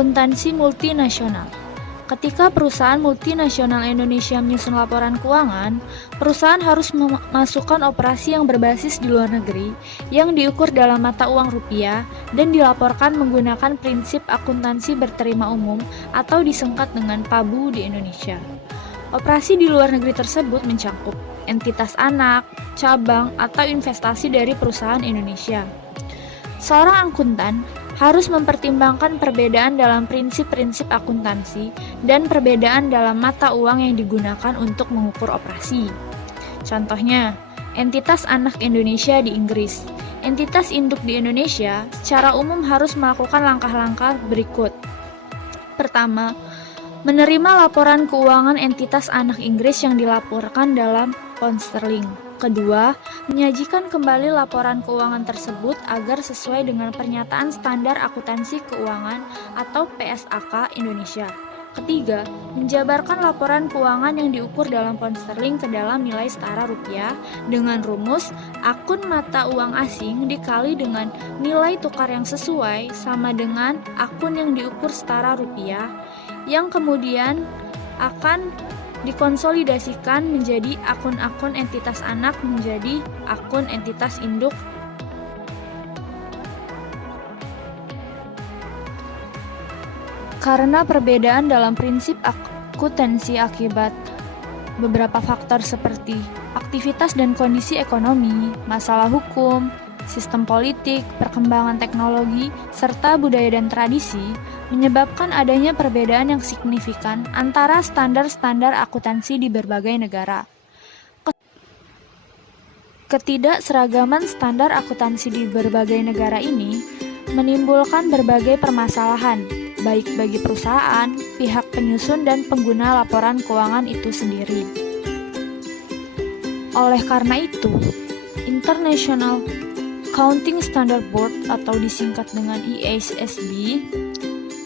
Akuntansi multinasional. Ketika perusahaan multinasional Indonesia menyusun laporan keuangan, perusahaan harus memasukkan operasi yang berbasis di luar negeri yang diukur dalam mata uang rupiah dan dilaporkan menggunakan prinsip akuntansi berterima umum atau disingkat dengan PABU di Indonesia. Operasi di luar negeri tersebut mencakup entitas anak, cabang, atau investasi dari perusahaan Indonesia. Seorang akuntan harus mempertimbangkan perbedaan dalam prinsip-prinsip akuntansi dan perbedaan dalam mata uang yang digunakan untuk mengukur operasi. Contohnya, entitas anak Indonesia di Inggris. Entitas induk di Indonesia secara umum harus melakukan langkah-langkah berikut. Pertama, menerima laporan keuangan entitas anak Inggris yang dilaporkan dalam pound sterling. Kedua, menyajikan kembali laporan keuangan tersebut agar sesuai dengan pernyataan standar akuntansi keuangan atau PSAK Indonesia. Ketiga, menjabarkan laporan keuangan yang diukur dalam pound sterling ke dalam nilai setara rupiah dengan rumus akun mata uang asing dikali dengan nilai tukar yang sesuai sama dengan akun yang diukur setara rupiah yang kemudian akan dikonsolidasikan menjadi akun-akun entitas anak menjadi akun entitas induk. Karena perbedaan dalam prinsip akuntansi akibat beberapa faktor seperti aktivitas dan kondisi ekonomi, masalah hukum, sistem politik, perkembangan teknologi, serta budaya dan tradisi, menyebabkan adanya perbedaan yang signifikan antara standar-standar akuntansi di berbagai negara. Ketidakseragaman standar akuntansi di berbagai negara ini menimbulkan berbagai permasalahan, baik bagi perusahaan, pihak penyusun, dan pengguna laporan keuangan itu sendiri. Oleh karena itu, International Accounting Standard Board atau disingkat dengan IASB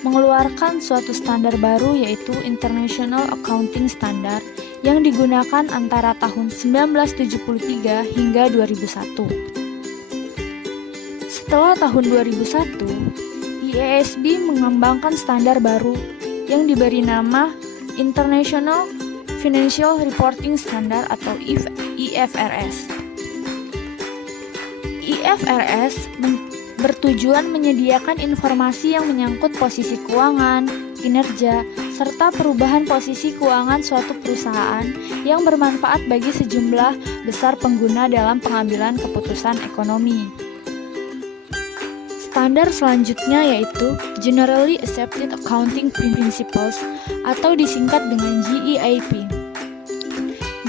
mengeluarkan suatu standar baru yaitu International Accounting Standard yang digunakan antara tahun 1973 hingga 2001. Setelah tahun 2001, IASB mengembangkan standar baru yang diberi nama International Financial Reporting Standard atau IFRS. IFRS bertujuan menyediakan informasi yang menyangkut posisi keuangan, kinerja, serta perubahan posisi keuangan suatu perusahaan yang bermanfaat bagi sejumlah besar pengguna dalam pengambilan keputusan ekonomi. Standar selanjutnya yaitu Generally Accepted Accounting Principles atau disingkat dengan GAAP.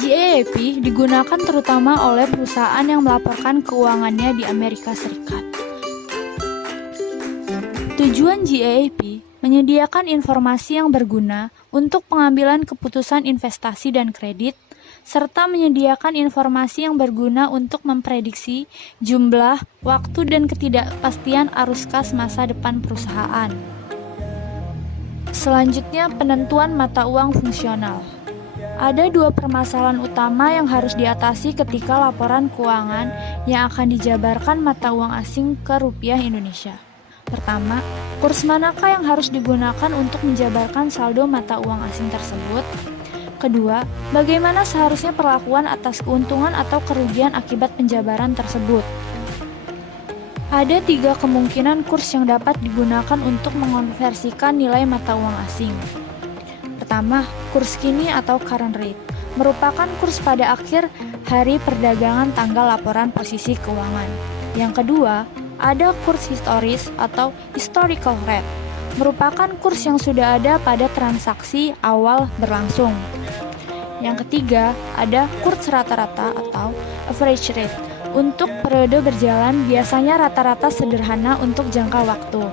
GAAP digunakan terutama oleh perusahaan yang melaporkan keuangannya di Amerika Serikat. Tujuan GAAP menyediakan informasi yang berguna untuk pengambilan keputusan investasi dan kredit, serta menyediakan informasi yang berguna untuk memprediksi jumlah, waktu, dan ketidakpastian arus kas masa depan perusahaan. Selanjutnya, penentuan mata uang fungsional. Ada dua permasalahan utama yang harus diatasi ketika laporan keuangan yang akan dijabarkan mata uang asing ke rupiah Indonesia. Pertama, kurs manakah yang harus digunakan untuk menjabarkan saldo mata uang asing tersebut? Kedua, bagaimana seharusnya perlakuan atas keuntungan atau kerugian akibat penjabaran tersebut? Ada tiga kemungkinan kurs yang dapat digunakan untuk mengonversikan nilai mata uang asing. Pertama, kurs kini atau current rate merupakan kurs pada akhir hari perdagangan tanggal laporan posisi keuangan. Yang kedua, ada kurs historis atau historical rate, merupakan kurs yang sudah ada pada transaksi awal berlangsung. Yang ketiga, ada kurs rata-rata atau average rate. Untuk periode berjalan biasanya rata-rata sederhana untuk jangka waktu.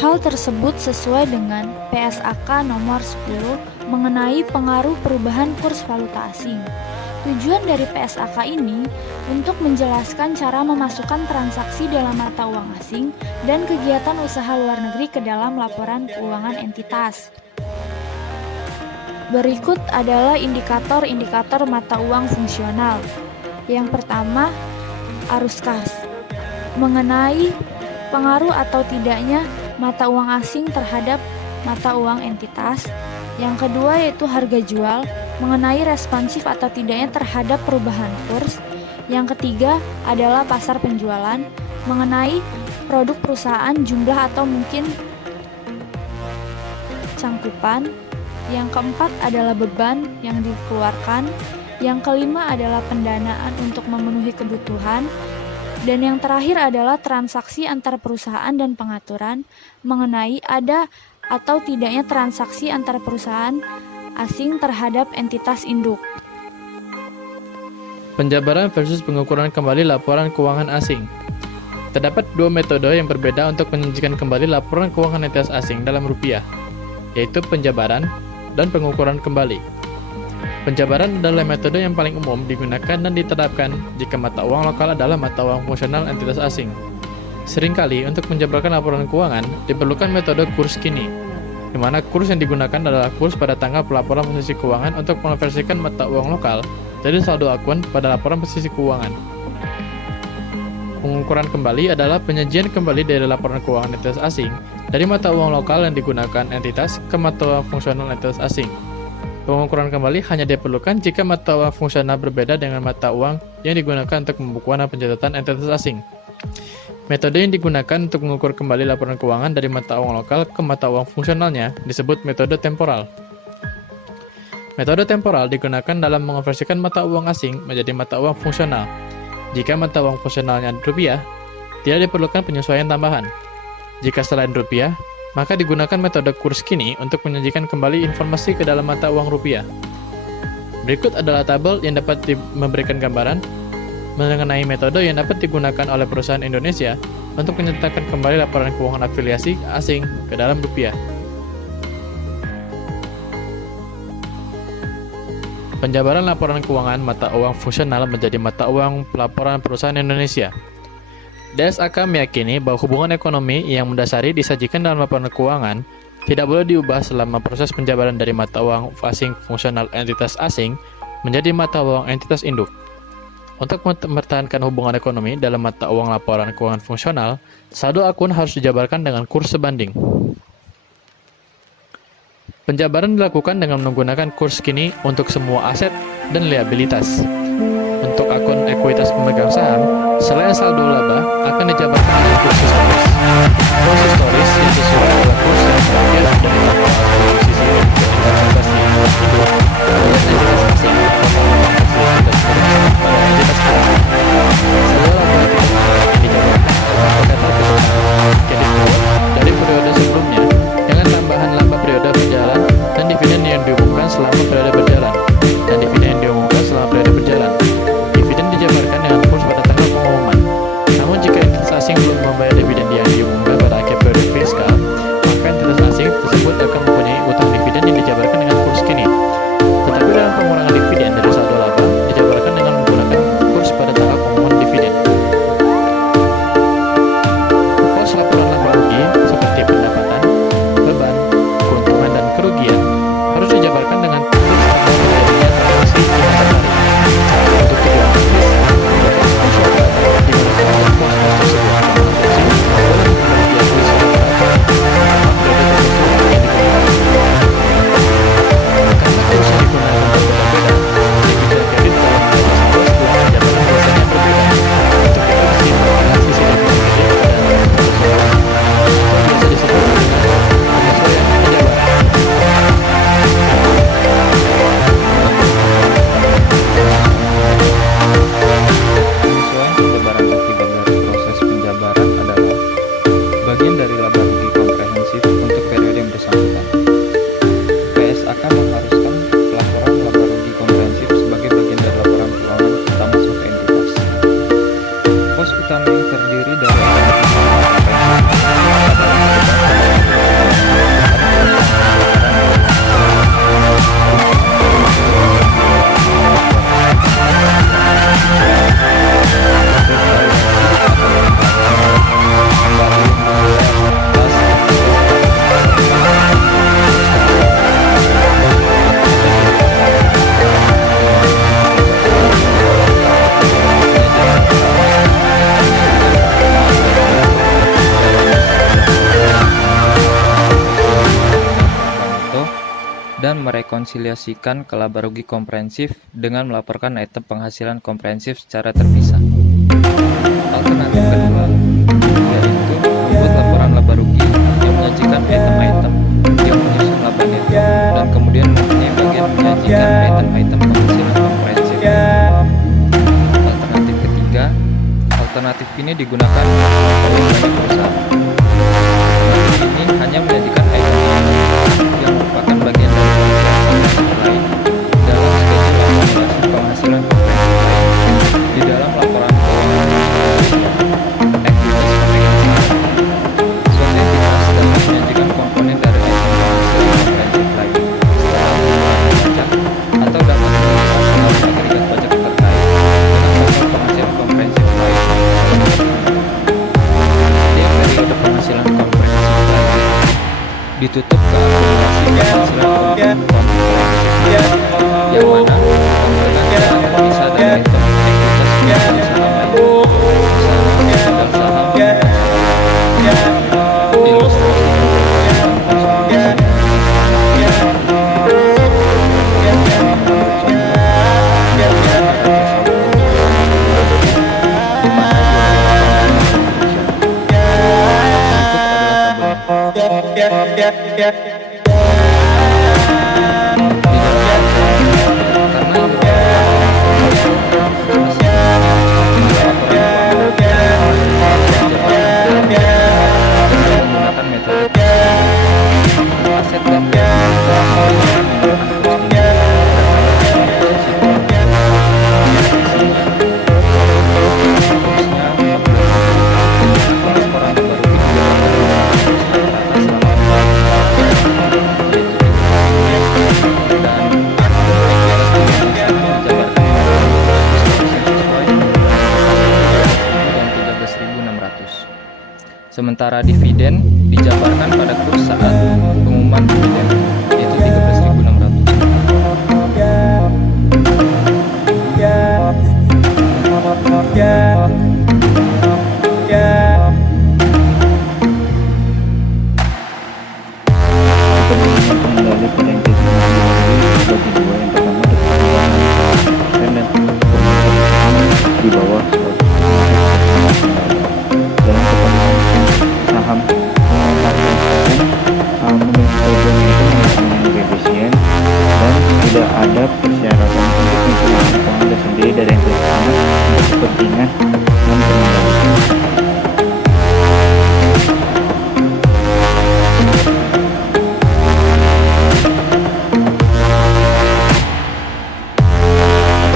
Hal tersebut sesuai dengan PSAK nomor 10 mengenai pengaruh perubahan kurs valuta asing. Tujuan dari PSAK ini untuk menjelaskan cara memasukkan transaksi dalam mata uang asing dan kegiatan usaha luar negeri ke dalam laporan keuangan entitas. Berikut adalah indikator-indikator mata uang fungsional. Yang pertama, arus kas. Mengenai pengaruh atau tidaknya mata uang asing terhadap mata uang entitas. Yang kedua yaitu harga jual, mengenai responsif atau tidaknya terhadap perubahan kurs. Yang ketiga adalah pasar penjualan, mengenai produk perusahaan, jumlah atau mungkin cangkupan. Yang keempat adalah beban yang dikeluarkan. Yang kelima adalah pendanaan untuk memenuhi kebutuhan. Dan yang terakhir adalah transaksi antar perusahaan dan pengaturan, mengenai ada atau tidaknya transaksi antar perusahaan asing terhadap entitas induk. Penjabaran versus pengukuran kembali laporan keuangan asing. Terdapat dua metode yang berbeda untuk menyajikan kembali laporan keuangan entitas asing dalam rupiah, yaitu penjabaran dan pengukuran kembali. Penjabaran adalah metode yang paling umum digunakan dan diterapkan jika mata uang lokal adalah mata uang fungsional entitas asing. Seringkali untuk menjabarkan laporan keuangan diperlukan metode kurs kini, di mana kurs yang digunakan adalah kurs pada tanggal pelaporan posisi keuangan untuk mengonversikan mata uang lokal dari saldo akun pada laporan posisi keuangan. Pengukuran kembali adalah penyajian kembali dari laporan keuangan entitas asing dari mata uang lokal yang digunakan entitas ke mata uang fungsional entitas asing. Pengukuran kembali hanya diperlukan jika mata uang fungsional berbeda dengan mata uang yang digunakan untuk pembukuan dan pencatatan entitas asing. Metode yang digunakan untuk mengukur kembali laporan keuangan dari mata uang lokal ke mata uang fungsionalnya disebut metode temporal. Metode temporal digunakan dalam mengonversikan mata uang asing menjadi mata uang fungsional. Jika mata uang fungsionalnya rupiah, tidak diperlukan penyesuaian tambahan. Jika selain rupiah, maka digunakan metode kurs kini untuk menyajikan kembali informasi ke dalam mata uang rupiah. Berikut adalah tabel yang dapat memberikan gambaran mengenai metode yang dapat digunakan oleh perusahaan Indonesia untuk mencetakkan kembali laporan keuangan afiliasi asing ke dalam rupiah. Penjabaran laporan keuangan mata uang fungsional menjadi mata uang pelaporan perusahaan Indonesia. DSAK meyakini bahwa hubungan ekonomi yang mendasari disajikan dalam laporan keuangan tidak boleh diubah selama proses penjabaran dari mata uang asing fungsional entitas asing menjadi mata uang entitas induk. Untuk mempertahankan hubungan ekonomi dalam mata uang laporan keuangan fungsional, saldo akun harus dijabarkan dengan kurs sebanding. Penjabaran dilakukan dengan menggunakan kurs kini untuk semua aset dan liabilitas. Untuk akun ekuitas pemegang saham, selain saldo laba akan dijabarkan dengan kurs historis. Kurs historis yang sesuai adalah kurs yang terakhir dari laporan posisi entitas induk dan entitas asing atau laporan posisi pada entitas keuangan. Saldo laba dijabarkan pada data keseluruhan carry forward dari periode sebelumnya dengan tambahan laba periode berjalan dan dividen yang diumumkan selama periode berjalan dan dividen yang diumumkan selama periode berjalan. Dividen dijabarkan dengan kurs pada tanggal pengumuman. Namun jika entitas asing belum membayar dividen yang diumumkan pada akhir periode fiskal, maka entitas asing tersebut akan mempunyai utang dividen yang dijabarkan dengan kurs kini. Tetapi dalam pengurangan dividen dari saldo laba dijabarkan dengan menggunakan kurs pada dan merekonsiliasikan laba rugi komprehensif dengan melaporkan item penghasilan komprehensif secara terpisah. Alternatif kedua yaitu membuat laporan laba rugi yang menyajikan item-item yang menyusun laba neto dan kemudian mempunyai bagian menyajikan item-item penghasilan komprehensif. Alternatif ketiga, alternatif ini digunakan oleh banyak perusahaan. Alternatif ini hanya menyajikan item-item yang merupakan bagian dari penghasilan lain dalam schedule akumulasi penghasilan komprehensif lain di dalam laporan keuangan ekuitas pemegang saham. Suatu entitas dapat menyajikan komponen dari item penghasilan komprehensif lain setelah pengeluaran pajak atau dapat menuliskan saldo agregat pajak terkait dengan total penghasilan komprehensif lain. Setiap periode penghasilan komprehensif lain ditutup ke akumulasi penghasilan komprehensif yang mana komponen tidak terpisah dari item ekuitas pemegang saham lain. Misalnya modal saham, ilustrasi menggunakan metode aset dan sementara dividen dijabarkan pada kurs saat pengumuman dividen, yaitu 13.600. Di bawah 100%. Dalam kepentingan saham metode itu menggunakan efisien dan tidak ada persyaratan untuk mencari keuangan tersendiri dari yang terutama untuk kepentingan non-pengendalian.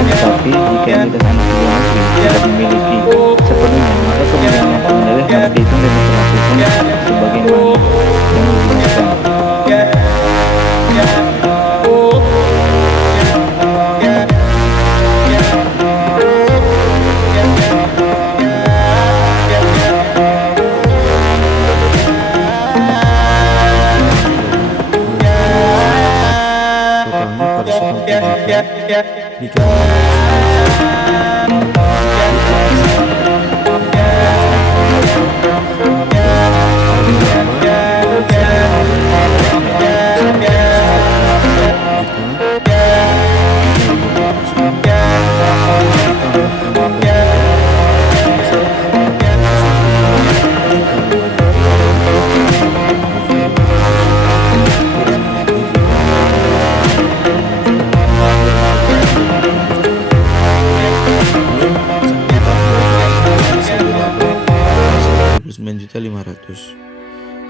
Tetapi jika entitas anak luar negeri tidak memiliki sepenuhnya, maka kepentingan pengendalian harus dihitung dan diperlakukan sebagaimana yang digunakan. Totalnya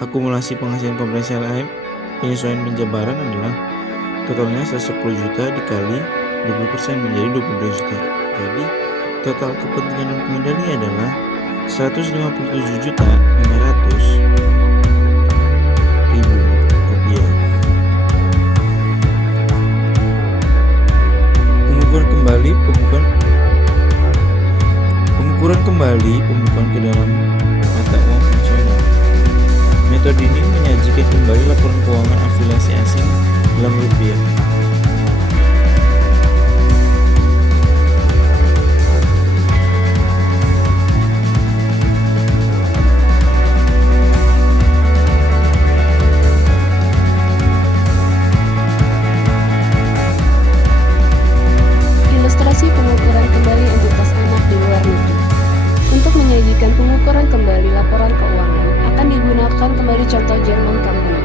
akumulasi penghasilan komprehensif lain penyesuaian penjabaran adalah totalnya 110 juta dikali 20% menjadi 22 juta. Jadi total kepentingan dan pengendali adalah 157 juta 500.000 rupiah. Pengukuran kembali pembukuan ke dalam mata uang fungsional. Metode ini menyajikan kembali laporan keuangan afiliasi asing dalam rupiah. kembali contoh German Company.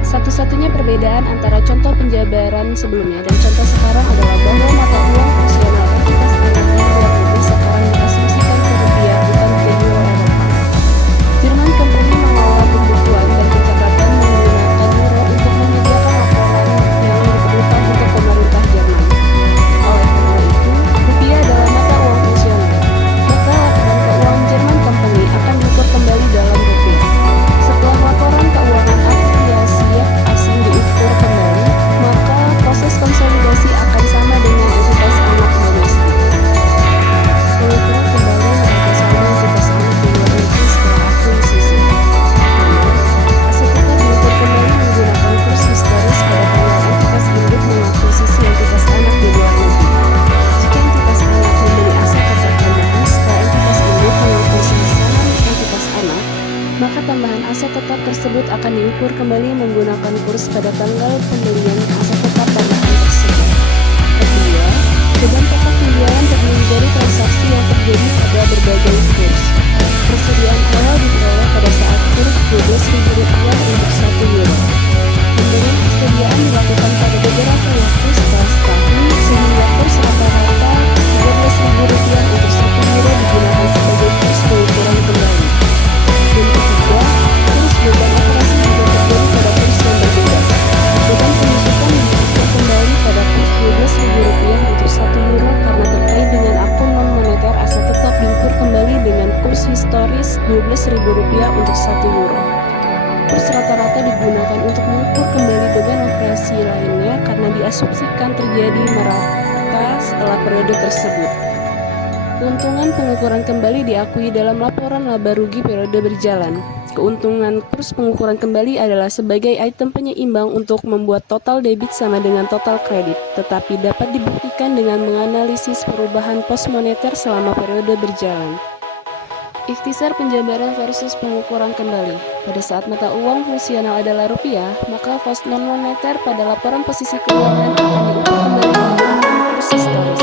Satu-satunya perbedaan antara contoh penjabaran sebelumnya dan contoh sekarang adalah bahwa mata uang fungsional entitas anak di luar negeri sekarang diasumsikan ke rupiah bukan ke euro Eropa. German Company mengelola pembukuan dan pencatatan menggunakan euro untuk menyediakan laporan yang diperlukan untuk pemerintah Jerman. Oleh karena itu, rupiah adalah mata uang fungsional. Maka laporan keuangan German Company akan diukur kembali dalam rupiah. Setelah laporan keuangan afiliasi asing diukur kembali, maka proses konsolidasi akan sama dengan entitas anak domestik. Pengukuran kembali mereka sama entitas anak di luar negeri setelah akuisisi. Namun, aset tetap diukur kembali menggunakan kurs historis pada tanggal entitas induk mengakuisisi entitas anak di luar negeri. Jika entitas anak membeli aset tetap tambahan setelah entitas induk mengakuisisi saham entitas anak, maka tambahan aset tetap tersebut akan diukur kembali menggunakan kurs pada tanggal pembelian aset tetap tambahan tersebut. Kedua, beban pokok penjualan terdiri dari transaksi yang terjadi pada berbagai kurs. Persediaan awal diperoleh pada saat kurs Rp12.000 untuk 1 euro. Pembelian persediaan dilakukan pada beberapa waktu setelah setahun, sehingga kurs rata-rata Rp12.000 untuk 1 euro digunakan sebagai kurs pengukuran kembali. Dan ketiga, kurs beban operasi juga terjadi pada kurs yang berbeda. Beban penyusutan diukur kembali pada kurs Rp12.000 untuk 1 euro karena terkait dengan akun non-moneter aset tetap diukur kembali dengan kurs historis Rp12.000 untuk 1 euro. Kurs rata-rata digunakan untuk mengukur kembali beban operasi lainnya karena diasumsikan terjadi merata setelah periode tersebut. Keuntungan pengukuran kembali diakui dalam laporan laba rugi periode berjalan. Keuntungan kurs pengukuran kembali adalah sebagai item penyeimbang untuk membuat total debit sama dengan total kredit, tetapi dapat dibuktikan dengan menganalisis perubahan pos moneter selama periode berjalan. Ikhtisar penjabaran versus pengukuran kembali. Pada saat mata uang fungsional adalah rupiah, maka pos non-moneter pada laporan posisi keuangan akan diukur kembali menggunakan kurs historis.